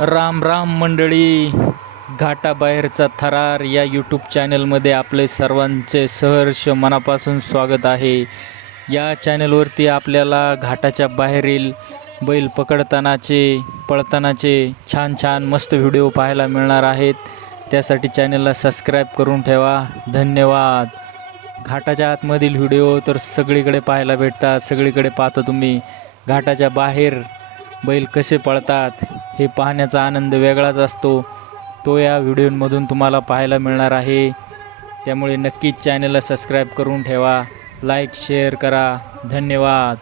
राम राम मंडळी. घाटाबाहेरचा थरार या यूट्यूब चॅनलमध्ये आपले सर्वांचे सहर्ष मनापासून स्वागत आहे. या चॅनलवरती आपल्याला घाटाच्या बाहेरील बैल पकडतानाचे पळतानाचे छान छान मस्त व्हिडिओ पाहायला मिळणार आहेत. त्यासाठी चॅनलला सबस्क्राईब करून ठेवा. धन्यवाद. घाटाच्या आतमधील व्हिडिओ तर सगळीकडे पाहायला भेटतात, सगळीकडे पाहता तुम्ही. घाटाच्या बाहेर बैल कसे पळतात हे पाहण्याचा आनंद वेगळाच असतो. तो या व्हिडिओमधून तुम्हाला पाहायला मिळणार आहे. त्यामुळे नक्कीच चॅनलला सबस्क्राईब करून ठेवा, लाईक शेअर करा. धन्यवाद.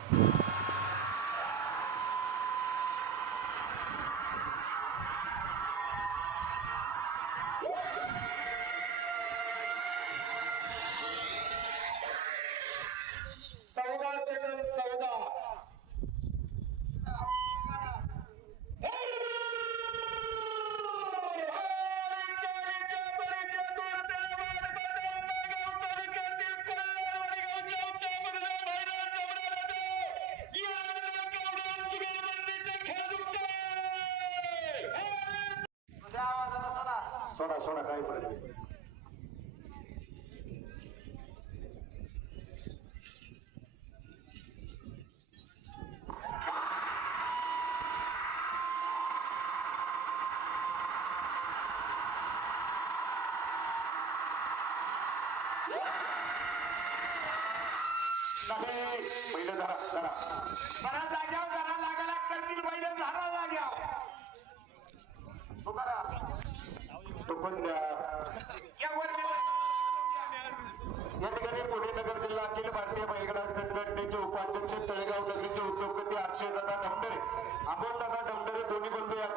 सोडा सोडा काही फरक नाही. पहिलं धरा धरा जरा जाग्यावर जरा लागायला करतील बैल झाला जाग्यावर टोकन द्या. या ठिकाणी पुणे नगर जिल्हा अखिल भारतीय बैलगाडा संघटनेचे उपाध्यक्ष तळेगाव नगरीचे उद्योगपती अक्षयदादा डमडरे, अमोलदादा डमडरे दोन्ही बंधू या